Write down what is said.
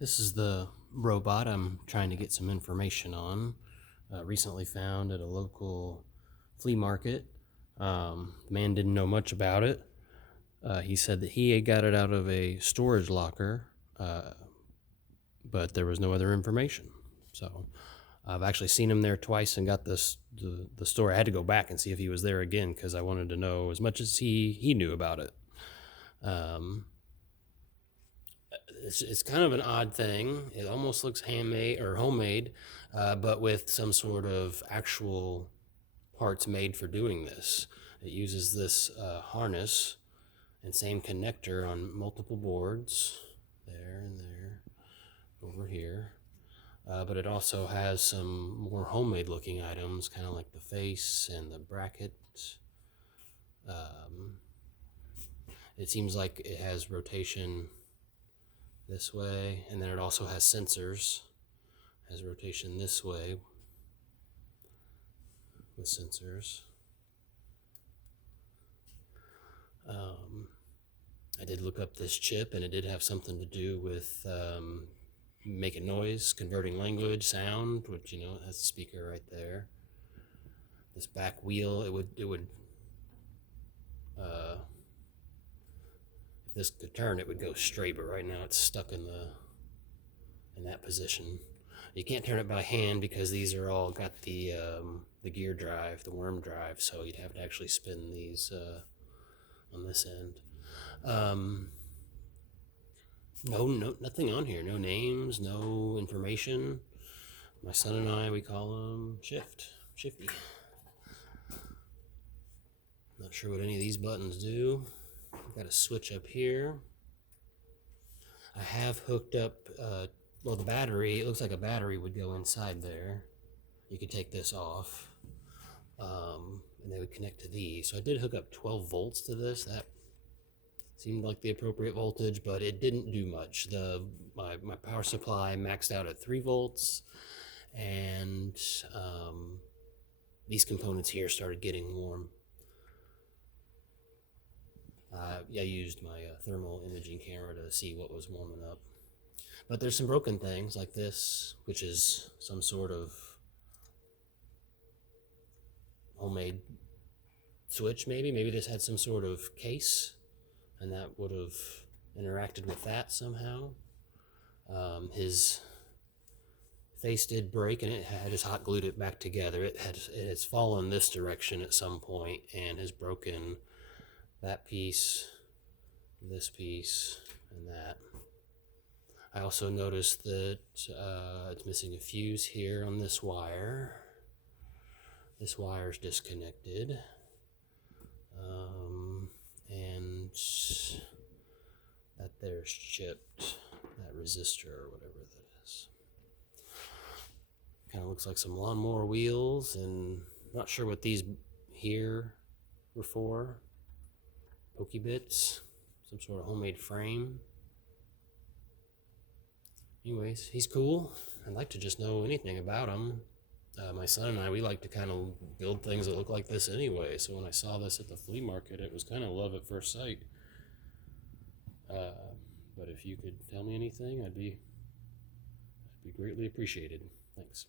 This is the robot I'm trying to get some information on. Recently found at a local flea market. The man didn't know much about it. He said that he had got it out of a storage locker, but there was no other information. So I've actually seen him there twice and got the story. I had to go back and see if he was there again because I wanted to know as much as he knew about it. Um, it's kind of an odd thing. It almost looks handmade or homemade, but with some sort of actual parts made for doing this. It uses this harness and same connector on multiple boards, there and there, over here. But it also has some more homemade looking items, kind of like the face and the bracket. Um, it seems like it has rotation this way, and then it also has sensors. Has rotation this way with sensors. Um, I did look up this chip, and it did have something to do with making noise, converting language, sound, which it has a speaker right there. This back wheel, it would if this could turn, it would go straight, but right now it's stuck in that position. You can't turn it by hand because these are all got the gear drive, the worm drive, so you'd have to actually spin these on this end. No, nothing on here. No names, no information. My son and I, we call him Shifty. Not sure what any of these buttons do. I've got a switch up here. I have hooked up, the battery. It looks like a battery would go inside there. You could take this off, and they would connect to these. So I did hook up 12 volts to this. That seemed like the appropriate voltage, but it didn't do much. My power supply maxed out at 3 volts, and these components here started getting warm. I used my thermal imaging camera to see what was warming up. But there's some broken things like this, which is some sort of homemade switch, maybe. Maybe this had some sort of case, and that would have interacted with that somehow. His face did break, and I just hot glued it back together. It has fallen this direction at some point and has broken that piece, this piece, and that. I also noticed that it's missing a fuse here on this wire. This wire's disconnected. And that there's chipped, that resistor or whatever that is. Kind of looks like some lawnmower wheels, and not sure what these here were for. Pokey bits, some sort of homemade frame. Anyways, he's cool. I'd like to just know anything about him. My son and I, we like to kind of build things that look like this anyway. So when I saw this at the flea market, it was kind of love at first sight. But if you could tell me anything, I'd be greatly appreciated. Thanks.